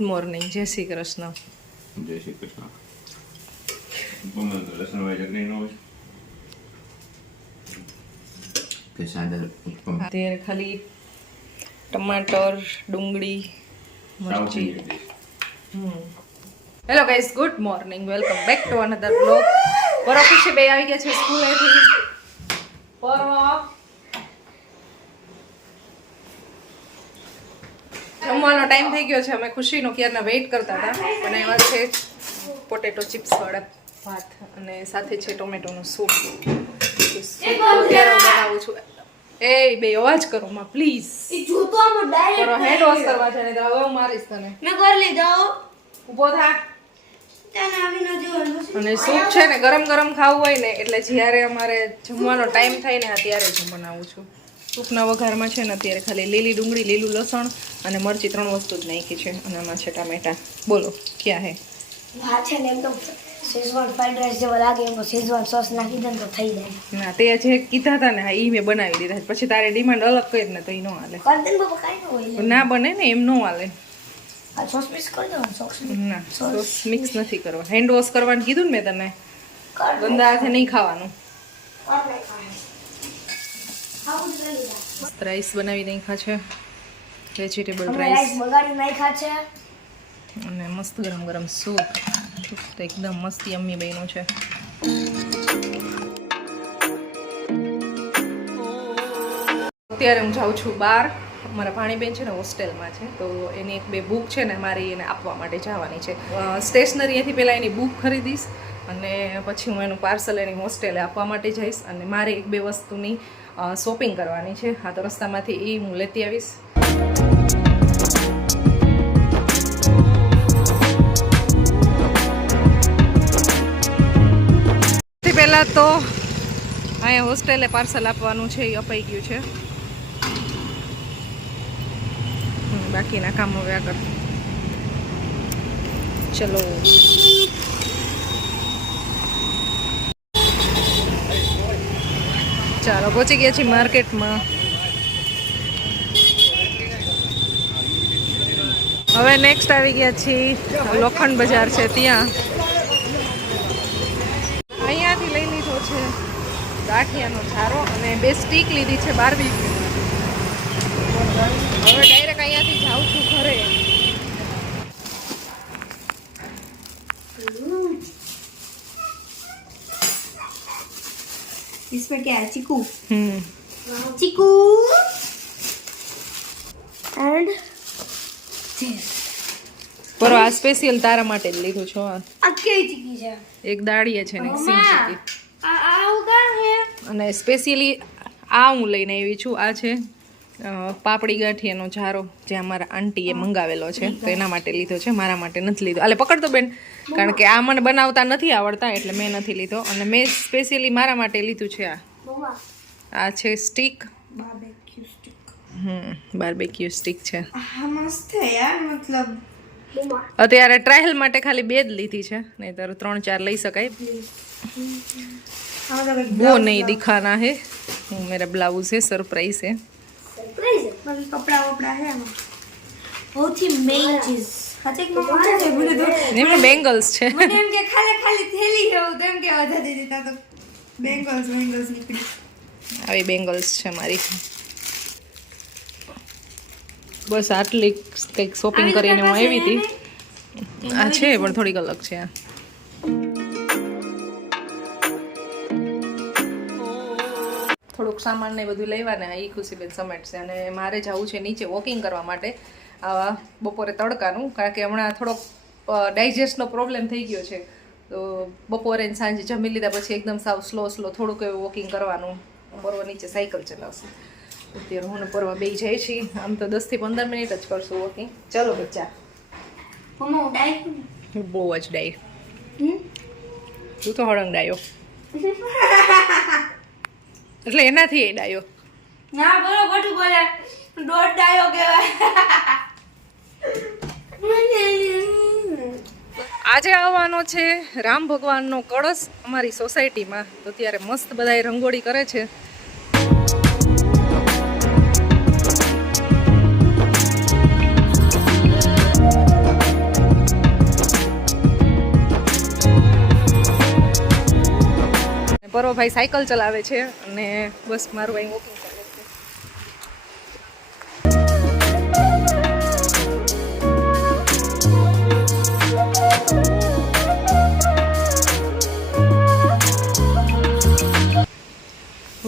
Good morning જય શ્રી કૃષ્ણ જય શ્રી કૃષ્ણ ઉપમા તો લસણ વાળી ચટણી ન હોય કે સાદા ઉપમા અત્યારે ખાલી ટમાટર ડુંગળી મરચી. Hello guys good morning welcome back to another blog પરો ખુશી બે આવી ગયા છે સ્કૂલેથી પરો જમવાનો ટાઈમ થઈ ગયો છે. અમે ખુશીનો ક્યારના વેઇટ કરતા હતા. બનાવ્યા છે પોટેટો ચિપ્સ વાળા ભાત અને સાથે છે ટોમેટોનું સૂપ. સૂપ અત્યારે હું બનાવું છું. એ બે અવાજ કરો માં પ્લીઝ એ જોતો આમાં ડાયરેક્ટ કરો હેન્ડ વોશ કરવા છે ને તો હવે હું મારીશ તને. મેં કરી લીધો ઊભો થા. અને સૂપ છે ને ગરમ ગરમ ખાવું હોય ને એટલે જ્યારે અમારે જમવાનો ટાઈમ થાય ને ત્યારે જ હું બનાવું છું. સૂપના વઘારમાં છે ને અત્યારે ખાલી લીલી ડુંગળી લીલું લસણ અને મરચી ત્રણ વસ્તુ જ નાખી છે. અને આમાં છે ટામેટા. બોલો ક્યાં હે? હા છે ને એકદમ શેઝવાન ફ્રાઈડ રાઈસ જેવો લાગે એમાં શેઝવાન સોસ નાખી દે તો થઈ જાય. ના તે જે કીધા હતા ને હા એ મેં બનાવી દીધા પછી તારે ડિમાન્ડ અલગ કરી ને તો એ ન હાલે. ને બને ને એમ ન હાલે. સોસ મિક્સ કરી દેવાનું સોસ ના સોસ મિક્સ નથી કરવા હેન્ડ વોશ કરવાનું કીધું ને મેં તને? ગંદા હાથે નહીં ખાવાનું કર નાખ આ. આવું જ લઈ રાઈસ બનાવી નાખ્યા છે. વેજીટેબલ રાઈસ રાઈસ બગાડી નાખ્યા છે. અને મસ્ત ગરમ ગરમ સૂપ. તો એકદમ મસ્ત યમ્મી બન્યું છે. અત્યારે હું જાઉં છું બહાર. મારા ભાણીબેન છે ને હોસ્ટેલમાં છે તો એની એક બે બુક છે ને મારી એને આપવા માટે જવાની છે. સ્ટેશનરીએથી પહેલાં એની બુક ખરીદીશ અને પછી હું એનું પાર્સલ એની હોસ્ટેલે આપવા માટે જઈશ અને મારે એક બે વસ્તુની શોપિંગ કરવાની છે. હા, તો રસ્તામાંથી એ હું લેતી આવીશ. પહેલાં તો અહીંયા હોસ્ટેલે પાર્સલ આપવાનું છે એ અપાઈ ગયું છે. બાકીના કામ હવે આગળ. ચલો. ચાલો, પહોંચી ગયા છીએ માર્કેટમાં. હવે નેક્સ્ટ આવી ગયા છીએ, લોખંડ બજાર છે ત્યાં. અહીંયાથી લઈ લીધો છે ગાંઠિયાનો છારો અને બે સ્ટીક લીધી છે બારવી હવે ડાયરેક્ટ અહીંયાથી જાઉં છું. ઘરે इसमें क्या है चीकू હમ चीकू एंड પર આ સ્પેશિયલ તારા માટે જ લીધું છો આ આ કેવી ચીકી છે એક દાળીએ છે ને એક સિંગ ચીકી આ આવું કામ છે અને સ્પેશિયલી આ હું લઈને આવી છું આ છે અ, પાપડી ગાંઠિયાનો ઝારો જે અમારા આંટીએ મંગાવેલો છે તો એના માટે લીધો છે મારા માટે નથી લીધો. એટલે પકડતો બેન કારણ કે આ મને બનાવતા નથી આવડતા એટલે મેં નથી લીધો. અને મેં સ્પેશિયલી મારા માટે લીધું છે આ. આ છે સ્ટીક હમ બાર્બેક્યુ સ્ટીક છે. અત્યારે ટ્રાયલ માટે ખાલી બે જ લીધી છે નહીં નહીતર ત્રણ ચાર લઈ શકાય. બહુ નહીં દિખાના હે. મેરા બ્લાઉઝ હે સરપ્રાઈઝ હે. પડી છે? બાકી કપડા વપડા હે એમાં. સૌથી મેઇન બેંગલ્સ છે. મને કે ખાલી ખાલી થેલી છે હું તેમ કે અધા દીધી તા તો બેંગલ્સ બેંગલ્સ નીકળી. આવી બેંગલ્સ છે મારી. બસ આટલી કંઈક શોપિંગ કરીને હું આવી હતી. આ છે પણ થોડીક અલગ છે આ. થોડુંક સામાન ને બધું લેવા ને એ ખુશીબેન સમેટશે અને મારે જવું છે નીચે વોકિંગ કરવા માટે. આવા બપોરે તડકાનું કારણ કે હમણાં થોડોક ડાયજેસ્ટનો પ્રોબ્લેમ થઈ ગયો છે. તો બપોરે સાંજે જમી લીધા પછી એકદમ સાવ સ્લો સ્લો થોડુંક એવું વોકિંગ કરવાનું. પર્વ નીચે સાયકલ ચલાવશે. અત્યારે હું પર્વ બે જાય છીએ. આમ તો દસથી પંદર મિનિટ જ કરશું વોકિંગ ચલો બચ્ચા. બહુ જ ડાય. તું તો હળંગ ડાયો એટલે એનાથી એ ડાયો. ના બોલો ખોટું બોલે. દોઢ ડાયો કહેવાય. આજે આવવાનો છે રામ ભગવાનનો કળશ અમારી સોસાયટીમાં તો ત્યારે મસ્ત બધાએ રંગોળી કરે છે. પર્વભાઈ સાયકલ ચલાવે છે અને બસ મારું અહીં વોકિંગ ચાલે છે.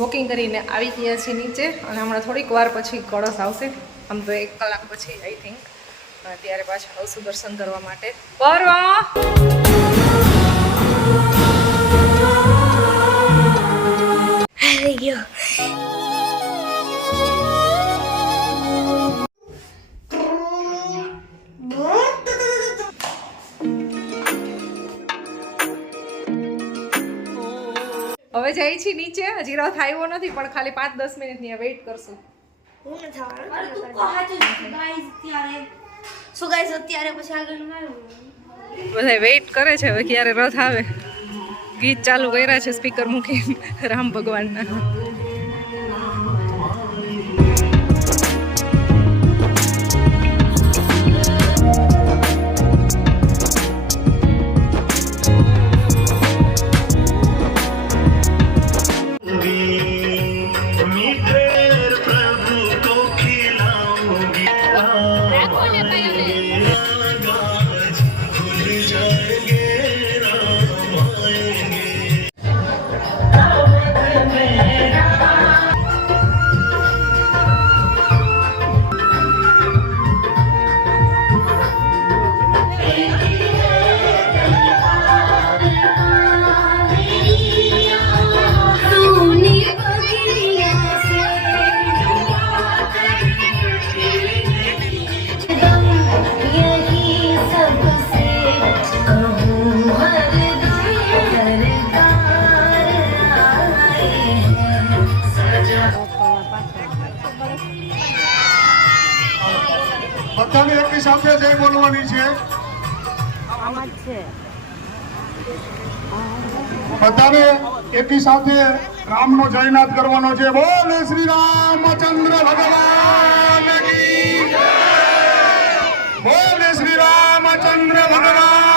વોકિંગ કરીને આવી ગયા છીએ નીચે અને હમણાં થોડીક વાર પછી કળશ આવશે. આમ તો એક કલાક પછી આઈ થિંક ત્યારે પાછા આવશું દર્શન કરવા માટે. પર્વ આવી ગયો હવે જાય છીએ નીચે. હજી રથ આવ્યો નથી પણ ખાલી પાંચ દસ મિનિટની વેઇટ કરશું. હું ન થવાનું અરે તું કહા તો ગાઈસ ત્યારે સો ગાઈસ અત્યારે પછી આગળનું બધા વેઇટ કરે છે હવે ક્યારે રથ આવે? ગીત ચાલુ કર્યા છે સ્પીકર મૂકી રામ ભગવાનના. એમની સાથે જય બોલવાની છે બધાને એકી સાથે રામનો જયનાથ કરવાનો છે બોલ શ્રી રામચંદ્ર ભગવાન કી જય! બોલ શ્રી રામચંદ્ર ભગવાન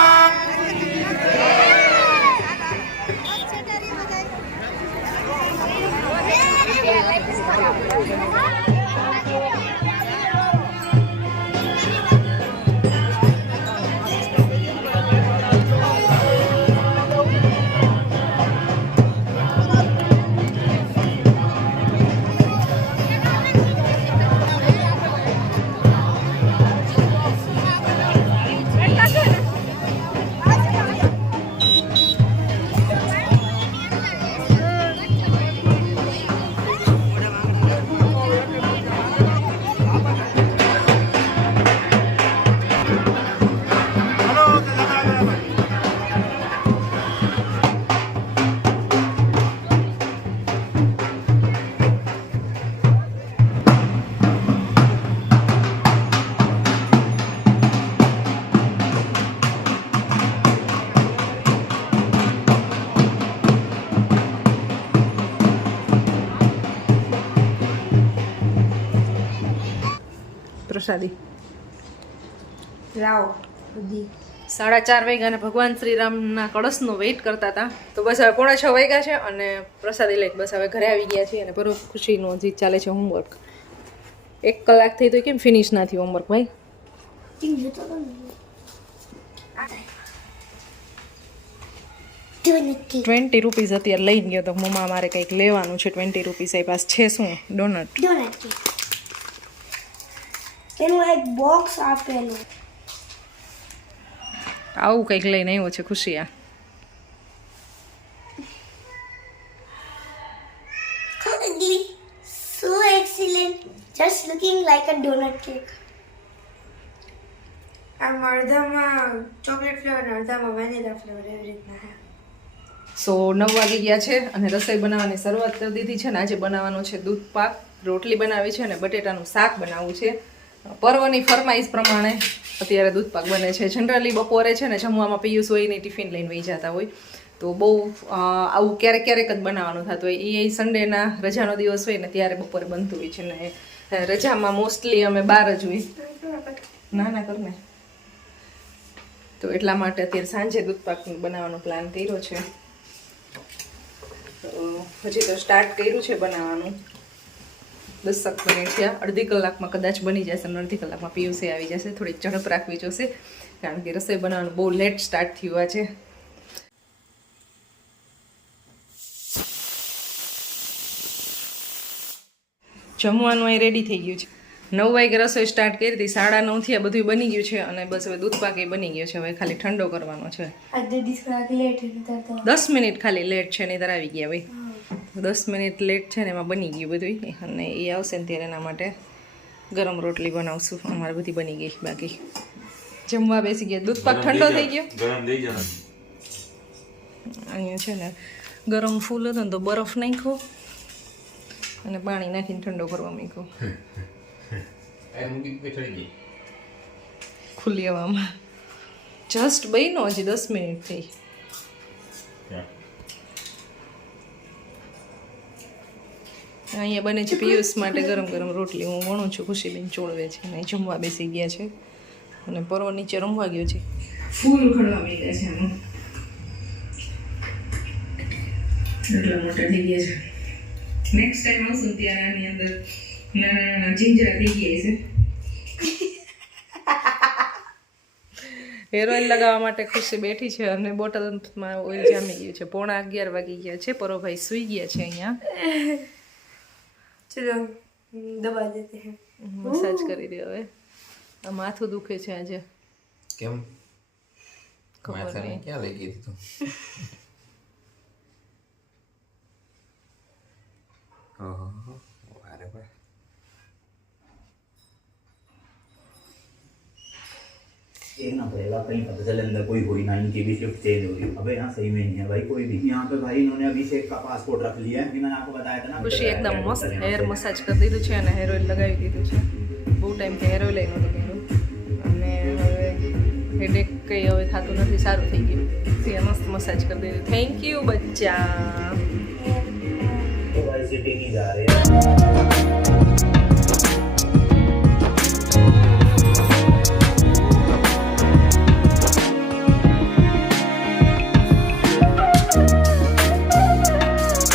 પ્રસાદી. લાવો બધી. સાડા ચાર વાગ્યા અને ભગવાન શ્રીરામના કળશનો વેઇટ કરતા હતા. તો બસ હવે પોણા છ વાગ્યા છે અને પ્રસાદી લઈને બસ હવે ઘરે આવી ગયા છીએ અને બરો ખુશીનો હજી ચાલે છે હોમવર્ક એક કલાક થઈ તો કેમ ફિનિશ ના થયું હોમવર્ક ભાઈ? ટ્વેન્ટી રૂપીઝ અત્યારે લઈને ગયો તો મમ્મા મારે કંઈક લેવાનું છે. ટ્વેન્ટી રૂપીઝ એ પાસ છે. શું? ડોનટ ડોનટ એનું એક બોક્સ આપેલું. આવું કંઈક લઈને આવ્યો છે ખુશિયા so excellent. Just looking like a donut cake. આમ અડધામાં ચોકલેટ ફ્લેવર અને અડધામાં વેનીલા ફ્લેવર એવી રીતના હે સો નવ વાગી ગયા છે અને રસોઈ બનાવવાની શરૂઆત કરી દીધી છે ને આજે બનાવવાનો છે દૂધ પાક રોટલી બનાવી છે અને બટેટાનું શાક બનાવવું છે. પર્વની ફરમાઈશ પ્રમાણે અત્યારે દૂધપાક બને છે. જનરલી બપોરે છે ને જમવામાં પિયુષ હોય ને ટિફિન લઈને વહી જતા હોય. તો બહુ આવું ક્યારેક ક્યારેક જ બનાવવાનું થતું હોય. એ સન્ડેના રજાનો દિવસ હોય ને ત્યારે બપોરે બનતું હોય છે ને રજામાં મોસ્ટલી અમે બહાર જ હોય. ના ના કરને તો એટલા માટે અત્યારે સાંજે દૂધપાક બનાવવાનો પ્લાન કર્યો છે. તો હજી તો સ્ટાર્ટ કર્યું છે બનાવવાનું. દસક મિનિટ થયા અડધી કલાકમાં કદાચ બની જશે અને અડધી કલાકમાં પીયુસી આવી જશે. થોડી ઝડપ રાખવી જોશે કારણ કે રસોઈ બનાવવાનું બહુ લેટ સ્ટાર્ટ થયું છે. જમવાનું અહીં રેડી થઈ ગયું છે. નવ વાગે રસોઈ સ્ટાર્ટ કરી હતી સાડા નવથી આ બધું બની ગયું છે અને બસ હવે દૂધ પાકે બની ગયો છે. હવે ખાલી ઠંડો કરવાનો છે. દસ મિનિટ ખાલી લેટ છે નહીં આવી ગયા ભાઈ. દસ મિનિટ લેટ છે ને એમાં બની ગયું બધું અને એ આવશે ને ત્યારે એના માટે ગરમ રોટલી બનાવશું. અમારે બધી બની ગઈ બાકી. જમવા બેસી ગયા. દૂધ પાક ઠંડો થઈ ગયો. ગરમ અહીંયા છે ને ગરમ ફૂલ હતો ને તો બરફ નાખ્યો અને પાણી નાખીને ઠંડો કરવા મૂક્યો ખુલ્લી હવામાં. જસ્ટ બન્યો હજી દસ મિનિટ થઈ. અહીંયા બને છે પિયુષ માટે ગરમ ગરમ રોટલી. હું વણું છું ખુશીબેન ચોળવે છે. અને જમવા બેસી ગયા છે. અને પર્વ નીચે રમવા ગયો છે. ફૂલ ખડવા માંડ્યા છે આમાં. એટલા મોટા થઈ ગયા છે. નેક્સ્ટ ટાઈમ આવશું ત્યારે આની અંદર નાના નાના જીંજરા થઈ ગયા છે. હેર ઓઇલ લગાવવા માટે ખુશી બેઠી છે અને બોટલમાં ઓઇલ જામી ગયું છે. પોણા અગિયાર વાગી ગયા છે. પરોભાઈ સૂઈ ગયા છે અહીંયા. ચલો દવા દેતે હે મસાજ કરી દે હવે આ માથું દુખે છે આજે કેમ ખબર નહીં ક્યાં લઈ ગઈ તું ઓહો एक ना पड़ेगा कहीं पता चले अंदर कोई हुई ना इनकी भी शिफ्ट चेंज हो रही अबे यहाँ सही में नहीं है भाई कोई भी यहाँ पे भाई इन्होंने अभिषेक का पासपोर्ट रख लिया है अभी मैंने आपको बताया था ना ખુશી એકદમ મસ્ત હેર મસાજ કરી દીધું છે અને હેર ઓઇલ લગાવી દીધું છે બહુ ટાઈમથી હેર ઓઇલ નહોતું કર્યું અને હવે હેડેક કંઈ હવે થતું નથી સારું થઈ ગયું તે મસ્ત મસાજ કરી દીધું થેન્ક યુ બચ્ચા तो भाई सिटी नहीं जा रहे हैं